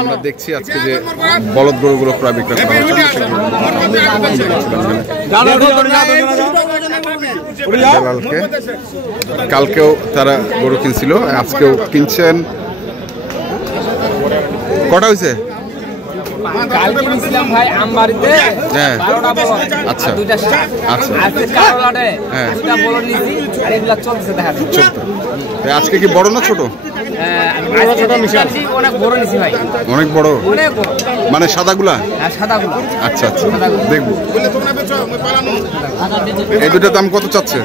আমরা দেখছি আজকে যে বলদ গরুগুলো প্রায় বিক্রয় করা হচ্ছে। কালকেও তারা গরু কিনছিল, আজকেও কিনছেন। কটা হয়েছে? আচ্ছা আজকে কি বড় না ছোট? অনেক বড়, মানে সাদাগুলা? আচ্ছা আচ্ছা, দেখবো। এই দুটার দাম কত চাচ্ছে?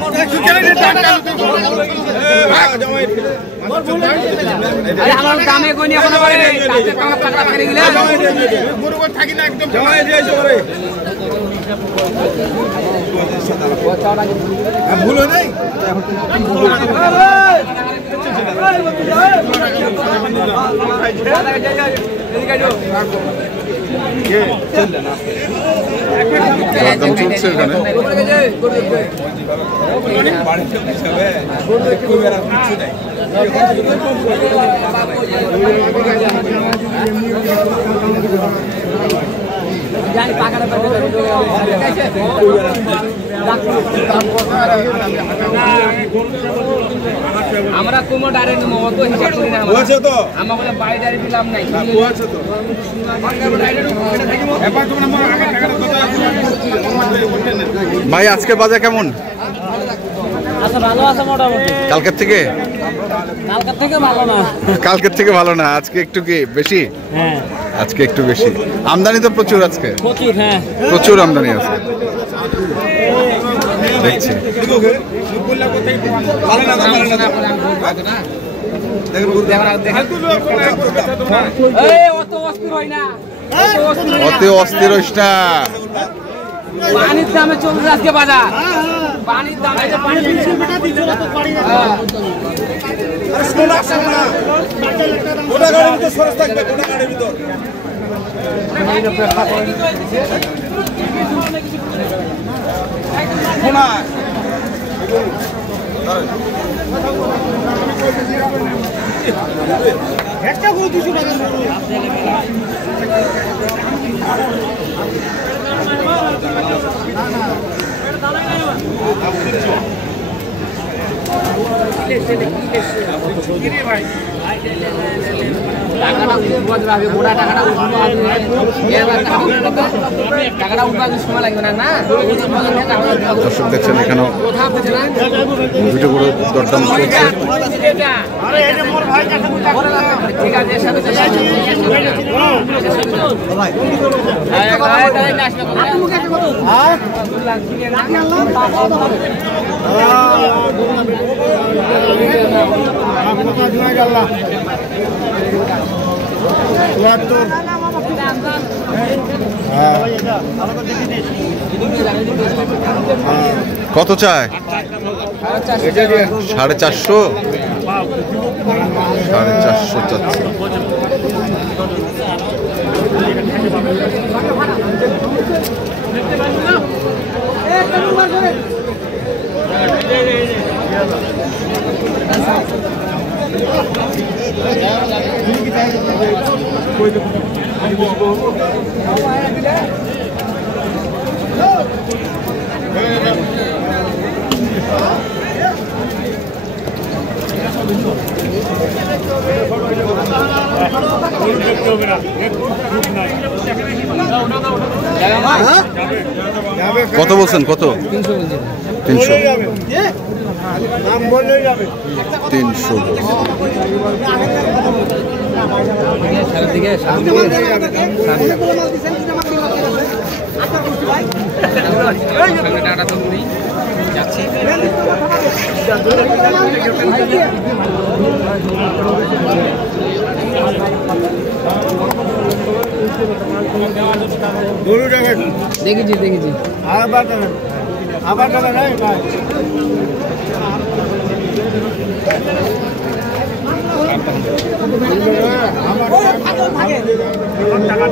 ভুল নেই আমরা কোমো ডাইরেক্ট মতো হিসাব করি না। আছে তো আমাকে বাই ডাইরেক্ট দিলাম নাই। আছে তো ভাই আজকে বাজার কেমন? আচ্ছা ভালো আছে মোটামুটি। কালকের থেকে? কালকের থেকে ভালো না। কালকের থেকে ভালো না, আজকে একটু কি বেশি? হ্যাঁ আজকে একটু বেশি। আমদানি তো প্রচুর আজকে। প্রচুর, হ্যাঁ প্রচুর আমদানি আছে দেখছি। অত অস্থির হইস না। পানির দামে চলছে আজকে বাজার। পানির দামে টাকাটা উঠবে সময় লাগবে না। না দর্শক দেখছেন এখানেও দুটো বড় দরদাম চলছে। ঠিক আছে কত চায়? 450। 450 চাচ্ছে। কত বলছেন? কত? 300। 300। দেখেছি দেখেছি। আবার টাকা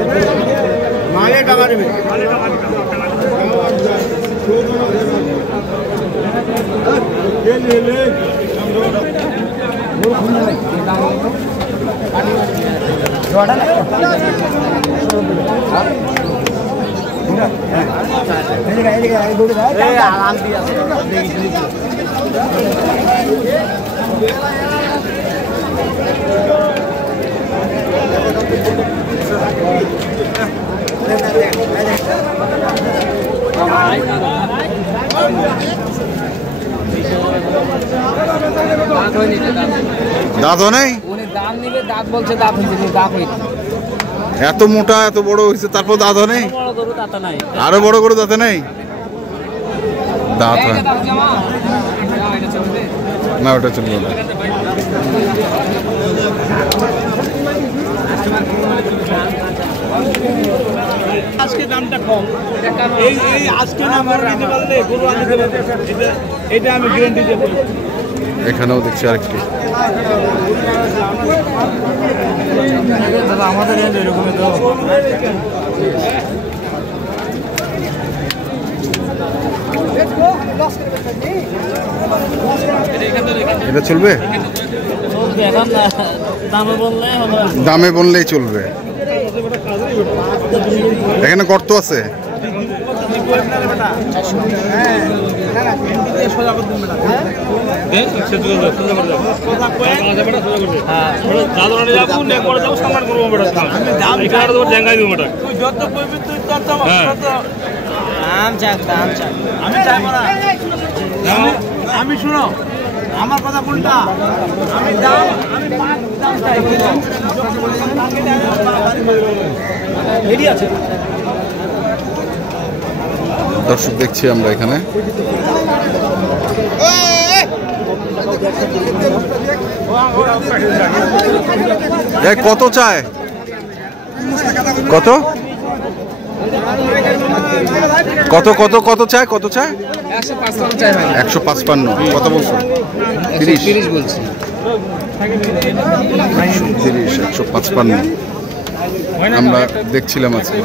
দাঁত নেই, উনি দাম নিবে, দাঁত বলছে দাঁত হয়েছে, দাঁত হয়েছে। এত মোটা এত বড় হয়েছে তারপর দাঁত নেই, বড় গরু তাতে নাই। আরো বড় করে দাঁতে নেই, দাঁত হয় না, ওটা চলবে না। আজকে দামটা কম, এই আজকে না আমার দিতে পারলে গরু আনতে পারবে, এটা আমি গ্যারান্টি দিয়ে বলি। এখানেও দেখছি আরেকটি। আমাদের এরকমই তো এটা চলবে, এখন দামে বললে হলো। দামে বললেই চলবে। এখানে গর্ত আছে, আমি শুনো, আমার কথা কোনটা, আমি দাম আছে। দর্শক দেখছি আমরা এখানে। কত চায়, কত কত কত কত চায়, কত চায়? 155 চাই ভাই। 155। কত বলছো? 30 বলছি। 30, 155 আমরা দেখছিলাম আজকে।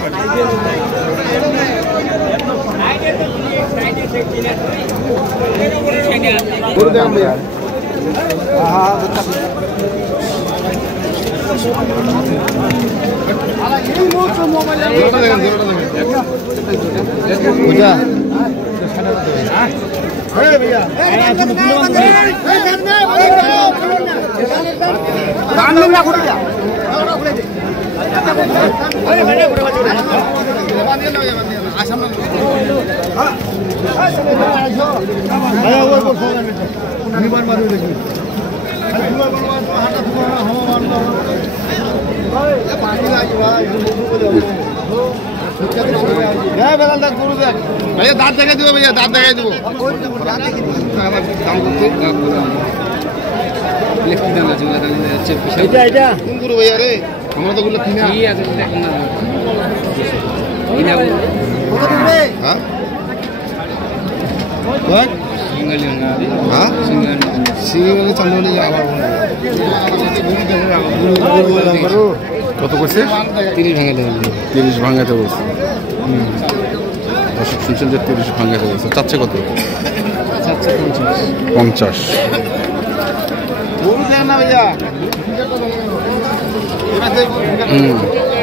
ভাইয়া দাঁত দেখাই দিব, ভাইয়া দাঁত দেখাই দিব। কোন গরু ভাইয়া রে? আমরা তো গুলো কিনা। কত করছে? 30 ভাঙাতে বলছে। দর্শক শুনছেন যে 30 ভাঙাতে বলছে। চাচ্ছে কত? 50।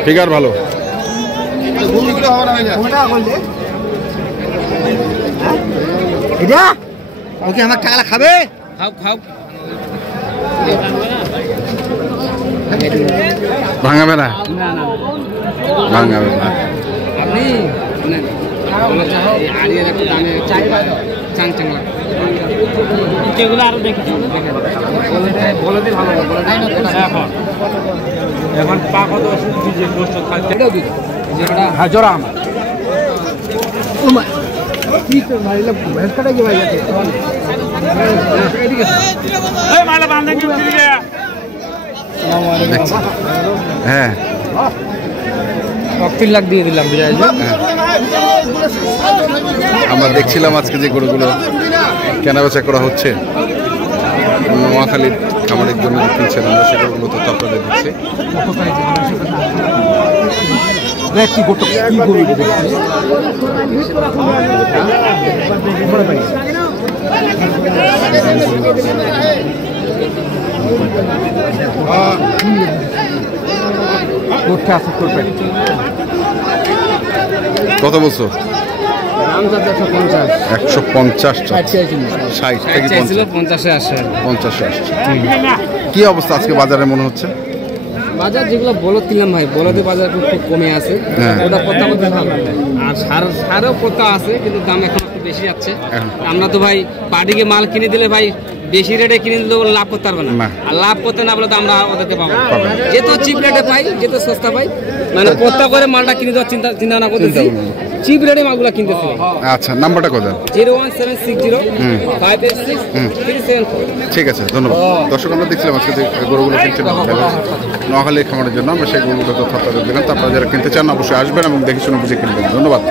ফিগার ভালো। ওকে আমার টাকা খাবে, খাও খাও। ভাঙাবে না, না না ভাঙাবে না। আপনি আড়িয়ে একটু দামে চাই চাং চাংলা যেগুলো আরো দেখেছি বলে দিন ভালো এখন পা কত এটাও দিন যেটা হ্যাঁ জোড়া আমার কি তো ভাই ভেস্তাটা কি ভাই যাচ্ছে এই মালা বাঁধা কি দিলে হ্যাঁ 3 লাখ দিয়ে দিলাম বিজয়। আমরা দেখছিলাম আজকে যে গরুগুলো কেনাবেচা করা হচ্ছে নোয়াখালীর খামারের জন্য যে কিনছেন আমরা সেগুলো তো আপনাদের দিচ্ছি। কি গরু কত বলছো? 150 টা 60 থেকে 50-এ আসে 50 আসছে। কি অবস্থা আজকে বাজারে মনে হচ্ছে? বাজার যেগুলো বলদ কিনলাম ভাই, বলদের বাজার খুব কমে আছে। হ্যাঁ। ওটা পত্তা করতে ভালো, আর সারও পত্তা আছে, কিন্তু দাম এখন একটু বেশি যাচ্ছে। এখন। আমরা তো ভাই পার্টিকে মাল কিনে দিলে ভাই বেশি রেটে কিনে দিলে ওগুলো লাভ করতে পারবে না, না। আর লাভ করতে না বলে তো আমরা ওদেরকে পাবো না। পাবে না। যেহেতু চিপ রেটে পাই, যেহেতু সস্তা পাই, মানে পত্তা করে মালটা কিনে দেওয়ার চিন্তা ভাবনা করতেছি, চিপ রেটে মালগুলো কিনতেছি। আচ্ছা, নাম্বারটা কত? 01760-586-374। ঠিক আছে, ধন্যবাদ। দর্শক, আমরা দেখছিলাম আজকে যে গরুগুলো কিনছেন নোয়াখালী খামারের জন্য, আমরা সেই গরুগুলো তথ্য আপনাদের দিলাম। তো আপনারা যারা কিনতে চান অবশ্যই আসবেন এবং দেখে শুনে বুঝে কিনবেন। ধন্যবাদ।